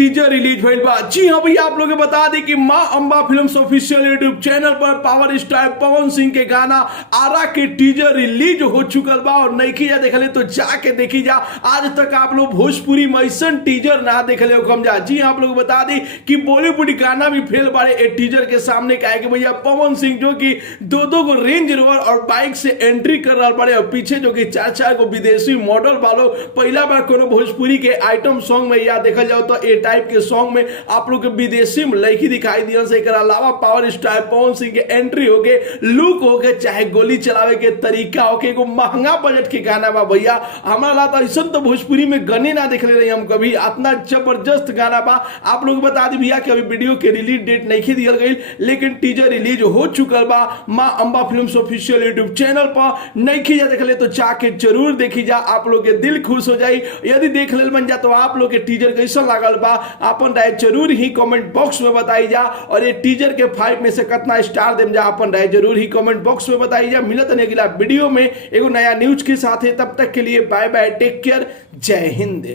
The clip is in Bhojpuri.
टीजर रिलीज भइल बा। जी हाँ भैया, आप लोग बता दें कि माँ Amba films official YouTube channel पर पावर स्टार पवन सिंह के गाना आरा के टीजर रिलीज हो चुकल बा। और नहीं जा देखले तो जाके देखी जा। आज तक आप लोग भोजपुरी में ऐसा टीजर ना देखले हो कम जा। जी हाँ, आप लोग बता दें कि बॉलीवुड गाना भी फेल बारे ए टीजर के सामने का है कि भैया पवन सिंह जो कि दो को रेंज रोवर और बाइक से एंट्री कर रहा पड़े और पीछे जो कि चार को विदेशी मॉडल वालों पहला बार कोनो भोजपुरी के आइटम सॉन्ग में या देखल जाओ तो ए टाइप के सॉन्ग में आप लोग के विदेशी में लड़की दिखाई दिया से। एकर अलावा पावर स्टार पवन सिंह के एंट्री हो के लुक हो के चाहे गोली चलावे के तरीका हो के एगो महंगा बजट के गाना बा भैया। हमारा ला तो ऐसा तो भोजपुरी में गने ना देखले रही हम कभी, इतना जबरदस्त गाना बा। आप लोग बता दी भैया कि अभी वीडियो के रिलीज डेट नहीं दिया गई, लेकिन टीजर रिलीज हो चुकल बा माँ Amba films official YouTube channel पर। नहीं जा देखले तो जाके जरूर देखी जा, आप लोग के दिल खुश हो जाई। यदि देख ले बन जा तो आप लोग के टीजर कैसा लागल बा अपन राय जरूर ही कमेंट बॉक्स में बताई जा। और ये टीजर के 5 में से कितना स्टार देम जा अपन राय जरूर ही कमेंट बॉक्स में बताई जा। मिलत नहीं अगला वीडियो में एगो नया न्यूज के साथ है, तब तक के लिए बाय बाय, टेक केयर, जय हिंद।